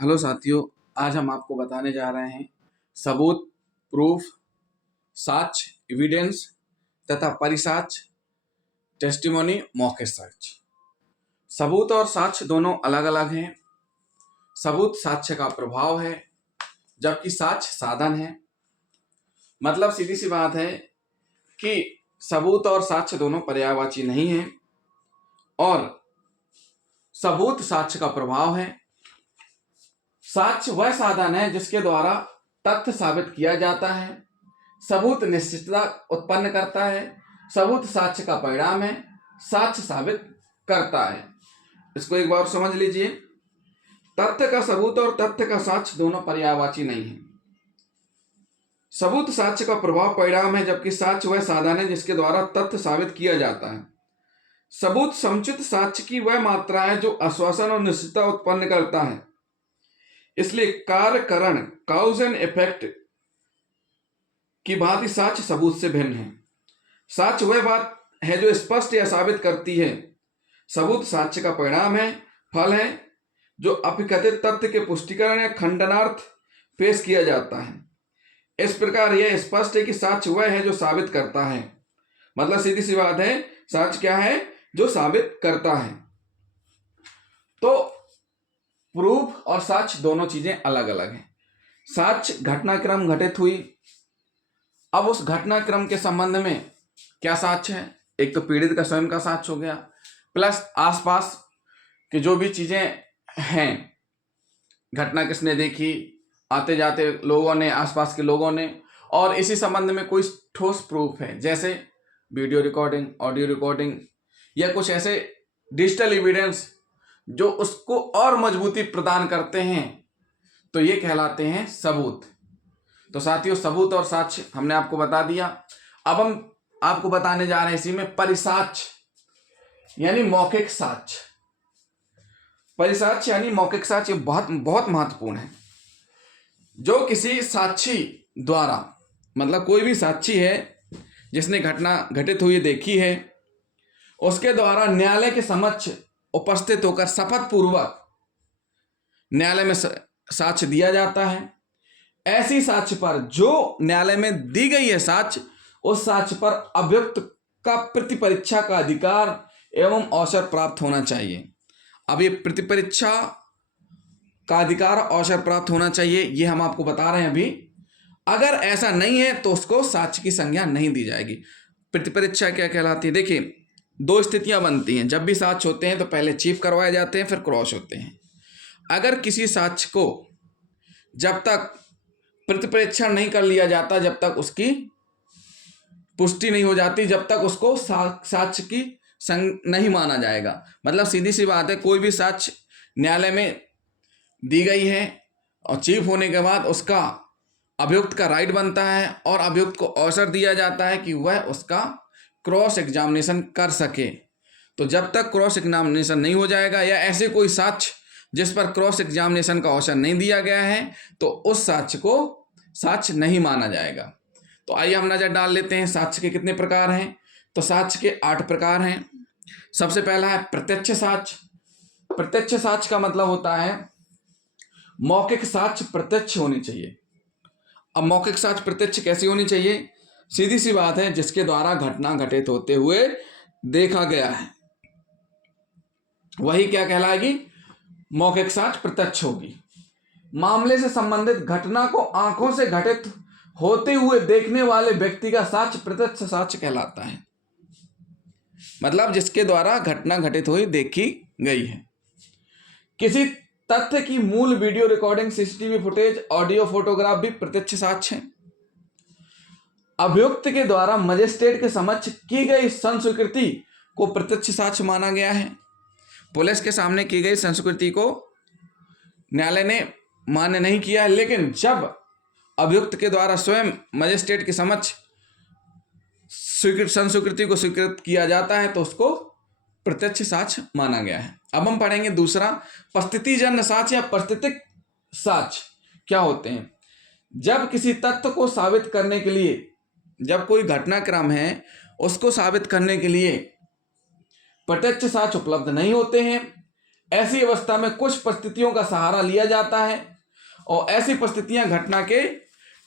Hello साथियों, आज हम आपको बताने जा रहे हैं सबूत, प्रूफ, साक्ष्य, एविडेंस तथा परिसाक्ष्य, टेस्टिमोनी, मौखिक साक्ष्य। सबूत और साक्ष्य दोनों अलग अलग हैं। सबूत साक्ष्य का प्रभाव है, जबकि साक्ष्य साधन है। मतलब सीधी सी बात है कि सबूत और साक्ष्य दोनों पर्यायवाची नहीं हैं और सबूत साक्ष्य का प्रभाव है। साक्ष्य वह साधन है जिसके द्वारा तथ्य साबित किया जाता है। सबूत निश्चितता उत्पन्न करता है। सबूत साक्ष्य का परिणाम है। साक्ष्य साबित करता है। इसको एक बार समझ लीजिए। तथ्य का सबूत और तथ्य का साक्ष्य दोनों पर्यायवाची नहीं है। सबूत साक्ष्य का प्रभाव परिणाम है, जबकि साक्ष्य वह साधन है जिसके द्वारा तथ्य साबित किया जाता है। सबूत समुचित साक्ष्य की वह मात्रा है जो आश्वासन और निश्चितता उत्पन्न करता है। इसलिए कार्यकरण काउज एंड इफेक्ट की भांति साक्ष्य सबूत से भिन्न है। साक्ष्य वह बात है जो स्पष्ट या साबित करती है। सबूत साक्ष्य का परिणाम है, फल है, जो अपिकथित तथ्य के पुष्टिकरण या खंडनार्थ पेश किया जाता है। इस प्रकार यह स्पष्ट है कि साक्ष्य वह है जो साबित करता है। मतलब सीधी सी बात है, साक्ष्य क्या है? जो साबित करता है। तो प्रूफ और साक्ष्य दोनों चीजें अलग अलग हैं। साक्ष्य घटनाक्रम घटित हुई। अब उस घटनाक्रम के संबंध में क्या साक्ष्य है? एक तो पीड़ित का स्वयं का साक्ष्य हो गया, प्लस आसपास की जो भी चीजें हैं, घटना किसने देखी, आते जाते लोगों ने, आसपास के लोगों ने, और इसी संबंध में कोई ठोस प्रूफ है, जैसे वीडियो रिकॉर्डिंग, ऑडियो रिकॉर्डिंग या कुछ ऐसे डिजिटल एविडेंस जो उसको और मजबूती प्रदान करते हैं, तो ये कहलाते हैं सबूत। तो साथियों, सबूत और साक्ष्य हमने आपको बता दिया। अब हम आपको बताने जा रहे हैं इसी में परिसाक्ष्य यानी मौखिक साक्ष्य। परिसाक्ष्य यानी मौखिक साक्ष्य बहुत बहुत महत्वपूर्ण है। जो किसी साक्षी द्वारा, मतलब कोई भी साक्षी है जिसने घटना घटित हुई देखी है, उसके द्वारा न्यायालय के समक्ष उपस्थित होकर शपथ पूर्वक न्यायालय में साक्ष्य दिया जाता है। ऐसी साक्ष्य पर जो न्यायालय में दी गई है साक्ष्य, उस साक्ष्य पर अभियुक्त का प्रतिपरीक्षा का अधिकार एवं अवसर प्राप्त होना चाहिए। अब ये प्रतिपरीक्षा का अधिकार अवसर प्राप्त होना चाहिए, ये हम आपको बता रहे हैं अभी। अगर ऐसा नहीं है तो उसको साक्ष्य की संज्ञा नहीं दी जाएगी। प्रतिपरीक्षा क्या कहलाती है? देखिए, दो स्थितियां बनती हैं। जब भी साक्ष्य होते हैं तो पहले चीफ करवाए जाते हैं, फिर क्रॉस होते हैं। अगर किसी साक्ष्य को जब तक प्रतिपरीक्षण नहीं कर लिया जाता, जब तक उसकी पुष्टि नहीं हो जाती, जब तक उसको साक्ष्य की संग नहीं माना जाएगा। मतलब सीधी सी बात है, कोई भी साक्ष्य न्यायालय में दी गई है और चीफ होने के बाद उसका अभियुक्त का राइट बनता है और अभियुक्त को अवसर दिया जाता है कि वह उसका क्रॉस एग्जामिनेशन कर सके। तो जब तक क्रॉस एग्जामिनेशन नहीं हो जाएगा या ऐसे कोई साक्ष्य जिस पर क्रॉस एग्जामिनेशन का अवसर नहीं दिया गया है, तो उस साक्ष्य को साक्ष्य नहीं माना जाएगा। तो आइए हम नजर डाल लेते हैं साक्ष्य के कितने प्रकार हैं। तो साक्ष्य के 8 प्रकार हैं। सबसे पहला है प्रत्यक्ष साक्ष्य। प्रत्यक्ष साक्ष्य का मतलब होता है मौखिक साक्ष्य प्रत्यक्ष होनी चाहिए। अब मौखिक साक्ष्य प्रत्यक्ष कैसी होनी चाहिए? सीधी सी बात है, जिसके द्वारा घटना घटित होते हुए देखा गया है, वही क्या कहलाएगी? मौखिक साक्ष्य प्रत्यक्ष होगी। मामले से संबंधित घटना को आंखों से घटित होते हुए देखने वाले व्यक्ति का साक्ष्य प्रत्यक्ष साक्ष्य कहलाता है। मतलब जिसके द्वारा घटना घटित हुई देखी गई है। किसी तथ्य की मूल video recording, CCTV footage, audio, photograph भी प्रत्यक्ष साक्ष्य है। अभियुक्त के द्वारा मजिस्ट्रेट के समक्ष की गई संस्वीकृति को प्रत्यक्ष साक्ष्य माना गया है। पुलिस के सामने की गई संस्वीकृति को न्यायालय ने मान्य नहीं किया है, लेकिन जब अभियुक्त के द्वारा स्वयं मजिस्ट्रेट के समक्ष संस्वीकृति को स्वीकृत किया जाता है तो उसको प्रत्यक्ष साक्ष्य माना गया है। अब हम पढ़ेंगे दूसरा, परिस्थितिजन्य साक्ष्य या परिस्थितिक साक्ष्य क्या होते हैं। जब किसी तथ्य को साबित करने के लिए, जब कोई घटनाक्रम है उसको साबित करने के लिए प्रत्यक्ष साक्ष्य उपलब्ध नहीं होते हैं, ऐसी अवस्था में कुछ परिस्थितियों का सहारा लिया जाता है और ऐसी परिस्थितियां घटना के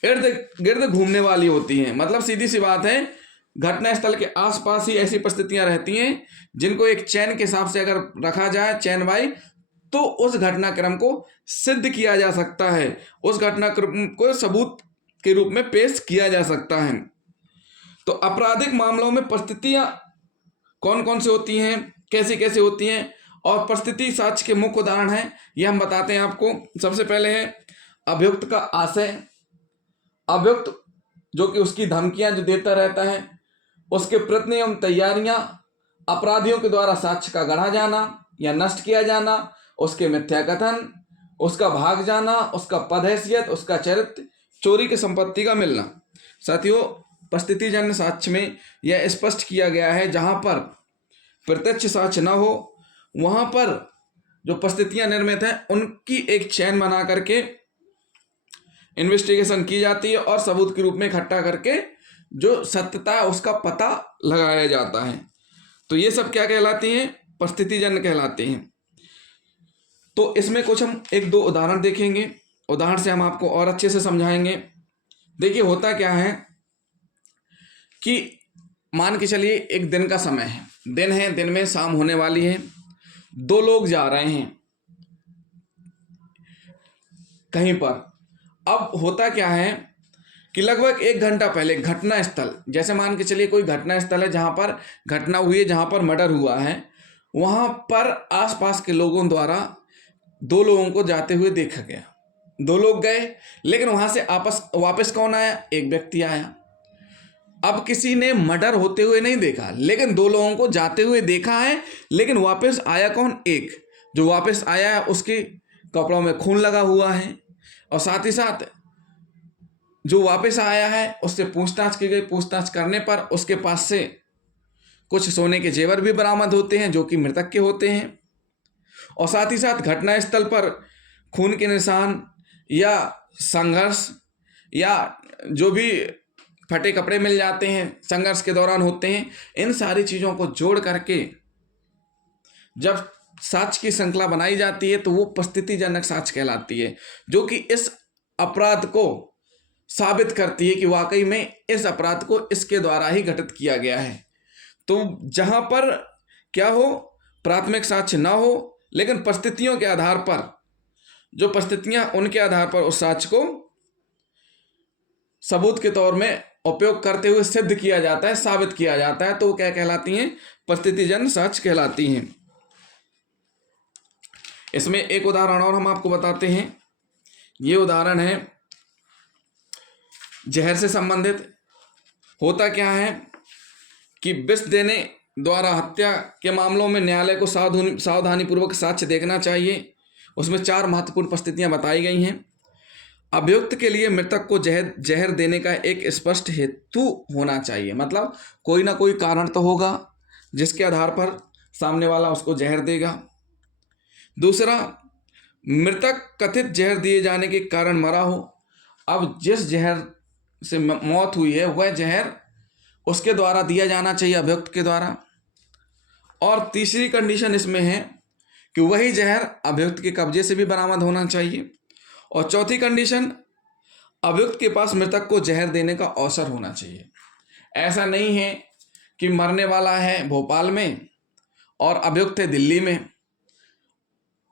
इर्द गिर्द घूमने वाली होती हैं। मतलब सीधी सी बात है, घटना स्थल के आसपास ही ऐसी परिस्थितियां रहती हैं जिनको एक चैन के हिसाब से अगर रखा जाए, चैन बाई, तो उस घटनाक्रम को सिद्ध किया जा सकता है, उस घटनाक्रम को सबूत के रूप में पेश किया जा सकता है। तो आपराधिक मामलों में परिस्थितियां कौन कौन सी होती हैं, कैसी कैसी होती हैं और परिस्थिति साक्ष्य के मुख्य उदाहरण हैं, ये हम बताते हैं आपको। सबसे पहले है अभियुक्त का आशय। अभियुक्त जो कि उसकी धमकियां जो देता रहता है, उसके प्रयत्न एवं तैयारियां, अपराधियों के द्वारा साक्ष्य का गढ़ा जाना या नष्ट किया जाना, उसके मिथ्या कथन, उसका भाग जाना, उसका पद हैसियत, उसका चरित्र, चोरी की संपत्ति का मिलना। साथियों, परिस्थितिजन्य साक्ष्य में यह स्पष्ट किया गया है, जहां पर प्रत्यक्ष साक्ष्य न हो वहां पर जो परिस्थितियां निर्मित हैं उनकी एक चैन बना करके इन्वेस्टिगेशन की जाती है और सबूत के रूप में इकट्ठा करके जो सत्यता है उसका पता लगाया जाता है। तो ये सब क्या कहलाती हैं? परिस्थितिजन्य कहलाते हैं। तो इसमें कुछ हम एक दो उदाहरण देखेंगे, उदाहरण से हम आपको और अच्छे से समझाएंगे। देखिए होता क्या है कि मान के चलिए एक दिन का समय है, दिन में शाम होने वाली है, दो लोग जा रहे हैं कहीं पर। अब होता क्या है कि लगभग 1 घंटा पहले घटना स्थल, जैसे मान के चलिए कोई घटना स्थल है जहां पर घटना हुई है, जहां पर मर्डर हुआ है, वहां पर आसपास के लोगों द्वारा 2 लोगों को जाते हुए देखा गया। 2 लोग गए, लेकिन वहां से वापस कौन आया? एक व्यक्ति आया। अब किसी ने मर्डर होते हुए नहीं देखा, लेकिन 2 लोगों को जाते हुए देखा है, लेकिन वापस आया कौन? एक। जो वापस आया है उसके कपड़ों में खून लगा हुआ है और साथ ही साथ जो वापस आया है उससे पूछताछ की गई। पूछताछ करने पर उसके पास से कुछ सोने के जेवर भी बरामद होते हैं जो कि मृतक के होते हैं और साथ ही साथ घटना स्थल पर खून के निशान या संघर्ष या जो भी फटे कपड़े मिल जाते हैं संघर्ष के दौरान होते हैं। इन सारी चीज़ों को जोड़ करके जब साक्ष्य की श्रृंखला बनाई जाती है तो वो परिस्थितिजनक साक्ष्य कहलाती है, जो कि इस अपराध को साबित करती है कि वाकई में इस अपराध को इसके द्वारा ही घटित किया गया है। तो जहां पर क्या हो, प्राथमिक साक्ष्य ना हो, लेकिन परिस्थितियों के आधार पर, जो परिस्थितियां उनके आधार पर उस साक्ष्य को सबूत के तौर में उपयोग करते हुए सिद्ध किया जाता है, साबित किया जाता है, तो वो क्या कहलाती हैं? परिस्थितिजन्य साक्ष्य कहलाती हैं। इसमें एक उदाहरण और हम आपको बताते हैं। ये उदाहरण है जहर से संबंधित। होता क्या है कि विष देने द्वारा हत्या के मामलों में न्यायालय को सावधानी पूर्वक साक्ष्य देखना चाहिए। उसमें 4 महत्वपूर्ण परिस्थितियां बताई गई हैं। अभियुक्त के लिए मृतक को जहर देने का एक स्पष्ट हेतु होना चाहिए, मतलब कोई ना कोई कारण तो होगा जिसके आधार पर सामने वाला उसको जहर देगा। दूसरा, मृतक कथित जहर दिए जाने के कारण मरा हो। अब जिस जहर से मौत हुई है वह जहर उसके द्वारा दिया जाना चाहिए, अभियुक्त के द्वारा। और तीसरी कंडीशन इसमें है कि वही जहर अभियुक्त के कब्जे से भी बरामद होना चाहिए। और चौथी कंडीशन, अभियुक्त के पास मृतक को जहर देने का अवसर होना चाहिए। ऐसा नहीं है कि मरने वाला है भोपाल में और अभियुक्त है दिल्ली में।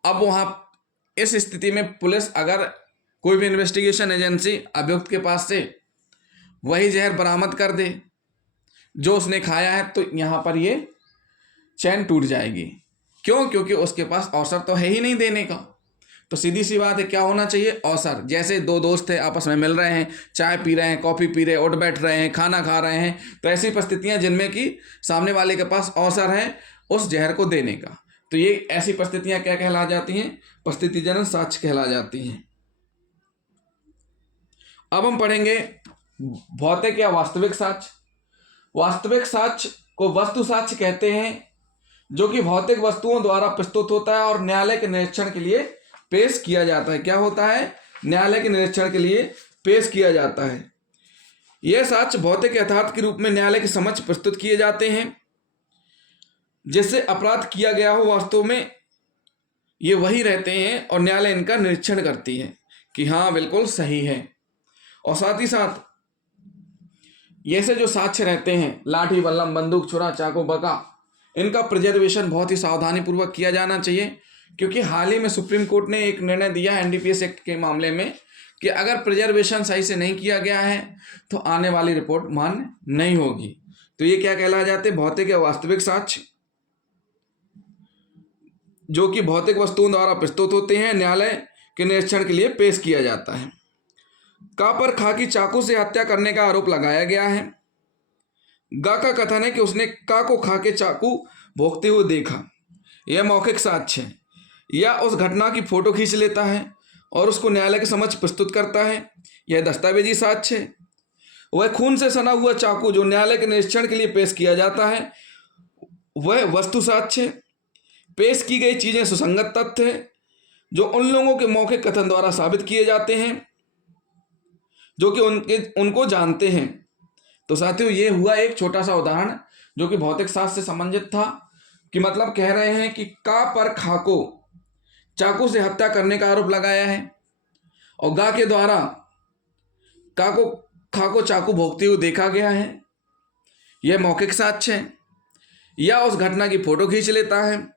अब वहाँ इस स्थिति में पुलिस अगर कोई भी इन्वेस्टिगेशन एजेंसी अभियुक्त के पास से वही जहर बरामद कर दे जो उसने खाया है, तो यहाँ पर ये चैन टूट जाएगी। क्यों? क्योंकि उसके पास अवसर तो है ही नहीं देने का। तो सीधी सी बात है, क्या होना चाहिए? अवसर। जैसे 2 दोस्त है, आपस में मिल रहे हैं, चाय पी रहे हैं, कॉफ़ी पी रहे हैं, उठ बैठ रहे हैं, खाना खा रहे हैं, तो ऐसी परिस्थितियां जिनमें कि सामने वाले के पास अवसर है उस जहर को देने का, तो ये ऐसी परिस्थितियां क्या कहला जाती हैं? परिस्थितिजन्य साक्ष्य कहला जाती हैं। अब हम पढ़ेंगे भौतिक या वास्तविक साक्ष्य। वास्तविक साक्ष्य को वस्तु साक्ष्य कहते हैं, जो कि भौतिक वस्तुओं द्वारा प्रस्तुत होता है और न्यायालय के निरीक्षण के लिए पेश किया जाता है। क्या होता है? न्यायालय के निरीक्षण के लिए पेश किया जाता है। यह साक्ष्य भौतिक यथार्थ के रूप में न्यायालय के समक्ष प्रस्तुत किए जाते हैं, जिससे अपराध किया गया हो वास्तव में ये वही रहते हैं और न्यायालय इनका निरीक्षण करती है कि हाँ बिल्कुल सही है। और साथ ही साथ ये से जो साक्ष्य रहते हैं, लाठी, बल्लम, बंदूक, छुरा, चाकू, बका, इनका प्रिजर्वेशन बहुत ही सावधानी पूर्वक किया जाना चाहिए, क्योंकि हाल ही में सुप्रीम कोर्ट ने एक निर्णय दिया है एनडीपीएस एक्ट के मामले में कि अगर प्रिजर्वेशन सही से नहीं किया गया है तो आने वाली रिपोर्ट मान्य नहीं होगी। तो ये क्या कहला जाते हैं? भौतिक या वास्तविक साक्ष्य, जो कि भौतिक वस्तुओं द्वारा प्रस्तुत होते हैं, न्यायालय के निरीक्षण के लिए पेश किया जाता है। का पर खा की चाकू से हत्या करने का आरोप लगाया गया है। गा का कथन है कि उसने का को खा के चाकू भोंकते हुए देखा। यह मौखिक साक्ष्य है। या उस घटना की फोटो खींच लेता है और उसको न्यायालय के समक्ष प्रस्तुत करता है। यह दस्तावेजी साक्ष्य है। वह खून से सना हुआ चाकू जो न्यायालय के निरीक्षण के लिए पेश किया जाता है, वह वस्तु साक्ष्य है। पेश की गई चीजें सुसंगत तथ्य है जो उन लोगों के मौखिक कथन द्वारा साबित किए जाते हैं जो कि उनको जानते हैं। तो साथियों, ये हुआ एक छोटा सा उदाहरण जो कि भौतिक शास्त्र से संबंधित था, कि मतलब कह रहे हैं कि का पर खा को चाकू से हत्या करने का आरोप लगाया है और गा के द्वारा का को खा को चाकू भोंकते हुए देखा गया है। यह मौखिक साक्ष्य है। या उस घटना की फोटो खींच लेता है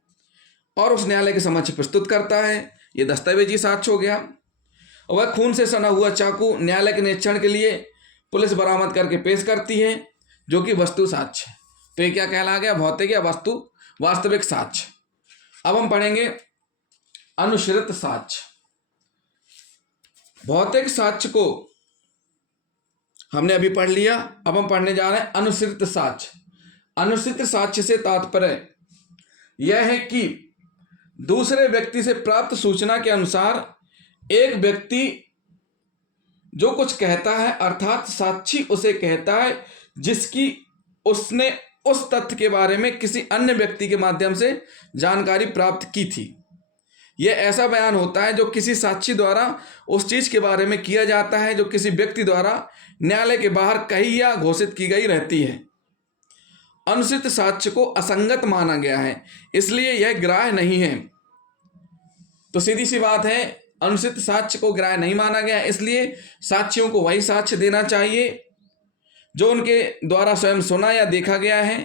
और उस न्यायालय के समक्ष प्रस्तुत करता है, यह दस्तावेजी साक्ष्य हो गया। वह खून से सना हुआ चाकू न्यायालय के निरीक्षण के लिए पुलिस बरामद करके पेश करती है, जो कि वस्तु साक्ष्य है। तो ये क्या कहला गया? भौतिक या वास्तविक साक्ष्य। अब हम पढ़ेंगे अनुश्रित साक्ष्य। भौतिक साक्ष्य को हमने अभी पढ़ लिया। अब हम पढ़ने जा रहे हैं अनुश्रित साक्ष्य। अनुश्रित साक्ष्य से तात्पर्य यह है कि दूसरे व्यक्ति से प्राप्त सूचना के अनुसार एक व्यक्ति जो कुछ कहता है, अर्थात साक्षी उसे कहता है जिसकी उसने उस तथ्य के बारे में किसी अन्य व्यक्ति के माध्यम से जानकारी प्राप्त की थी। यह ऐसा बयान होता है जो किसी साक्षी द्वारा उस चीज के बारे में किया जाता है जो किसी व्यक्ति द्वारा न्यायालय के बाहर कही या घोषित की गई रहती है। अनुश्रित साक्ष्य को असंगत माना गया है, इसलिए यह ग्राह्य नहीं है। तो सीधी सी बात है, अनुश्रित साक्ष्य को ग्राह्य नहीं माना गया, इसलिए साक्षियों को वही साक्ष्य देना चाहिए जो उनके द्वारा स्वयं सुना या देखा गया है।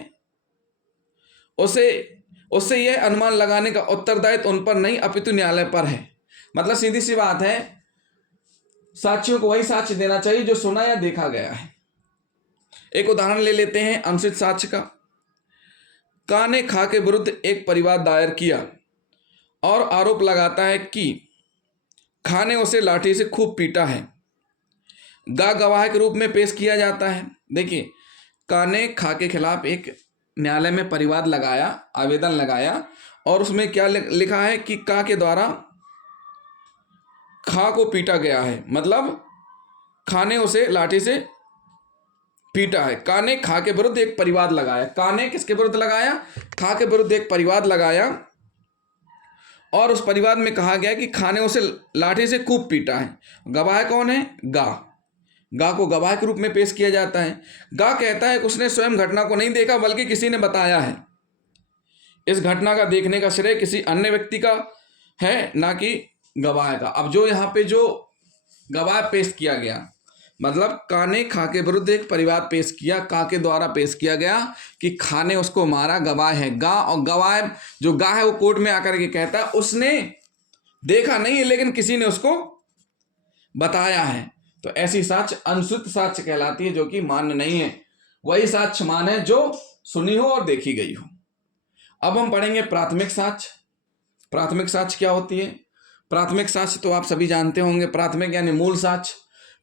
उससे यह अनुमान लगाने का उत्तरदायित्व उन पर नहीं अपितु न्यायालय पर है। मतलब सीधी सी बात है, साक्षियों को वही साक्ष्य देना चाहिए जो सुना या देखा गया है। एक उदाहरण ले लेते हैं अनुश्रित साक्ष्य का। का ने खा के विरुद्ध एक परिवाद दायर किया और आरोप लगाता है कि खा ने उसे लाठी से खूब पीटा है। गा गवाह के रूप में पेश किया जाता है। देखिए, का ने खा के खिलाफ एक न्यायालय में परिवाद लगाया, आवेदन लगाया, और उसमें क्या लिखा है कि का के द्वारा खा को पीटा गया है, मतलब खा ने उसे लाठी से पीटा है। का ने खा के विरुद्ध एक परिवाद लगाया। का ने किसके विरुद्ध लगाया? खा के विरुद्ध एक परिवाद लगाया और उस परिवाद में कहा गया कि खा ने उसे लाठी से खूब पीटा है। गवाह कौन है? गा को गवाह के रूप में पेश किया जाता है। गा कहता है कि उसने स्वयं घटना को नहीं देखा बल्कि किसी ने बताया है। इस घटना का देखने का श्रेय किसी अन्य व्यक्ति का है, ना कि गवाह का। अब जो यहाँ पे जो गवाह पेश किया गया, मतलब का ने खा के विरुद्ध एक परिवाद पेश किया, का के द्वारा पेश किया गया कि खा ने उसको मारा, गवाह है गा, और गवाह जो गा है वो कोर्ट में आकर के कहता है उसने देखा नहीं है लेकिन किसी ने उसको बताया है। तो ऐसी साक्ष्य अनुश्रित साक्ष्य कहलाती है, जो कि मान्य नहीं है। वही साक्ष्य मान्य है जो सुनी हो और देखी गई हो। अब हम पढ़ेंगे प्राथमिक साक्ष्य। प्राथमिक साक्ष्य क्या होती है? प्राथमिक साक्ष्य तो आप सभी जानते होंगे। प्राथमिक यानी मूल साक्ष्य।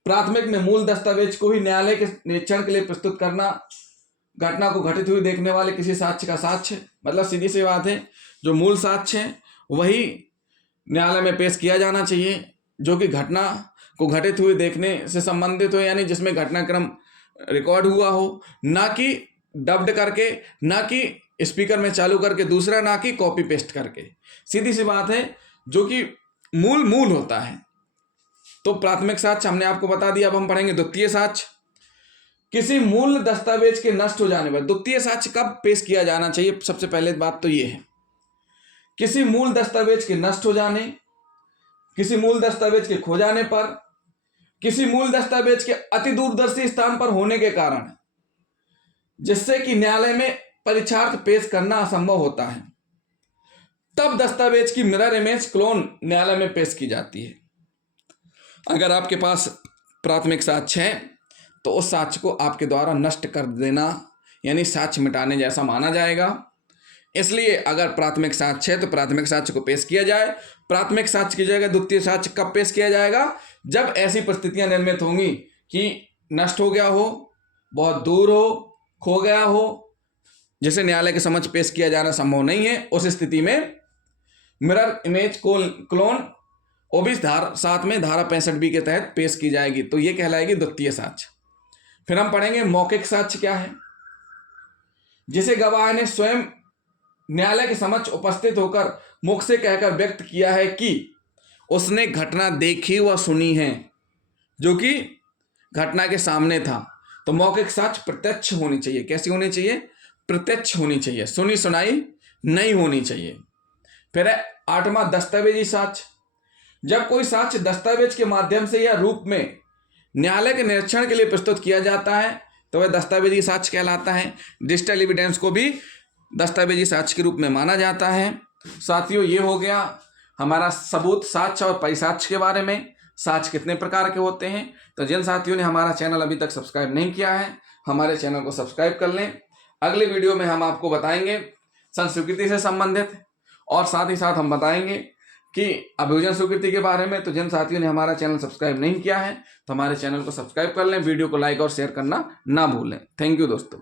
प्राथमिक में मूल दस्तावेज को ही न्यायालय के निरीक्षण के लिए प्रस्तुत करना, घटना को घटित हुई देखने वाले किसी साक्ष्य का साक्ष्य। मतलब सीधी सी बात है, जो मूल साक्ष्य है वही न्यायालय में पेश किया जाना चाहिए, जो कि घटना को घटित हुए देखने से संबंधित हो, यानी जिसमें घटनाक्रम रिकॉर्ड हुआ हो, ना कि डब्ड करके, ना कि स्पीकर में चालू करके दूसरा, ना कि कॉपी पेस्ट करके। सीधी सी बात है, जो कि मूल होता है। तो प्राथमिक साक्ष्य हमने आपको बता दिया। अब हम पढ़ेंगे द्वितीय साक्ष्य। किसी मूल दस्तावेज के नष्ट हो जाने पर द्वितीय साक्ष्य कब पेश किया जाना चाहिए? सबसे पहले बात तो ये है किसी मूल दस्तावेज के नष्ट हो जाने, किसी मूल दस्तावेज के खो जाने पर, किसी मूल दस्तावेज के अति दूरदर्शी स्थान पर होने के कारण, जिससे कि न्यायालय में परीक्षार्थ पेश करना असंभव होता है, तब दस्तावेज की मिरर इमेज क्लोन न्यायालय में पेश की जाती है। अगर आपके पास प्राथमिक साक्ष्य है तो उस साक्ष्य को आपके द्वारा नष्ट कर देना यानी साक्ष्य मिटाने जैसा माना जाएगा। इसलिए अगर प्राथमिक साक्ष्य है तो प्राथमिक साक्ष्य को पेश किया जाए। प्राथमिक साक्ष्य की जगह द्वितीय साक्ष्य कब पेश किया जाएगा? जब ऐसी परिस्थितियां निर्मित होंगी कि नष्ट हो गया हो, बहुत दूर हो, खो गया हो, जिसे न्यायालय के समक्ष पेश किया जाना संभव नहीं है। उस स्थिति में मिरर इमेज क्लोन ओबीसी धारा 7 में धारा 65B के तहत पेश की जाएगी, तो ये कहलाएगी द्वितीय साक्ष्य। फिर हम पढ़ेंगे मौखिक साक्ष्य क्या है, जिसे गवाह ने स्वयं न्यायालय के समक्ष उपस्थित होकर मुख से कहकर व्यक्त किया है कि उसने घटना देखी व सुनी है, जो कि घटना के सामने था। तो मौखिक साक्ष्य प्रत्यक्ष होनी चाहिए। कैसी होनी चाहिए? प्रत्यक्ष होनी चाहिए, सुनी सुनाई नहीं होनी चाहिए। फिर है 8वां दस्तावेजी साक्ष्य। जब कोई साक्ष्य दस्तावेज के माध्यम से या रूप में न्यायालय के निरीक्षण के लिए प्रस्तुत किया जाता है तो वह दस्तावेजी साक्ष्य कहलाता है। डिजिटल एविडेंस को भी दस्तावेजी साक्ष्य के रूप में माना जाता है। साथियों, ये हो गया हमारा सबूत साक्ष्य और परिसाक्ष्य के बारे में। साक्ष्य कितने प्रकार के होते हैं, तो जिन साथियों ने हमारा चैनल अभी तक सब्सक्राइब नहीं किया है, हमारे चैनल को सब्सक्राइब कर लें। अगले वीडियो में हम आपको बताएंगे संस्वीकृति से संबंधित, और साथ ही साथ हम बताएंगे कि अभियोजन स्वीकृति के बारे में। तो जिन साथियों ने हमारा चैनल सब्सक्राइब नहीं किया है तो हमारे चैनल को सब्सक्राइब कर लें, वीडियो को लाइक और शेयर करना ना भूलें। थैंक यू दोस्तों।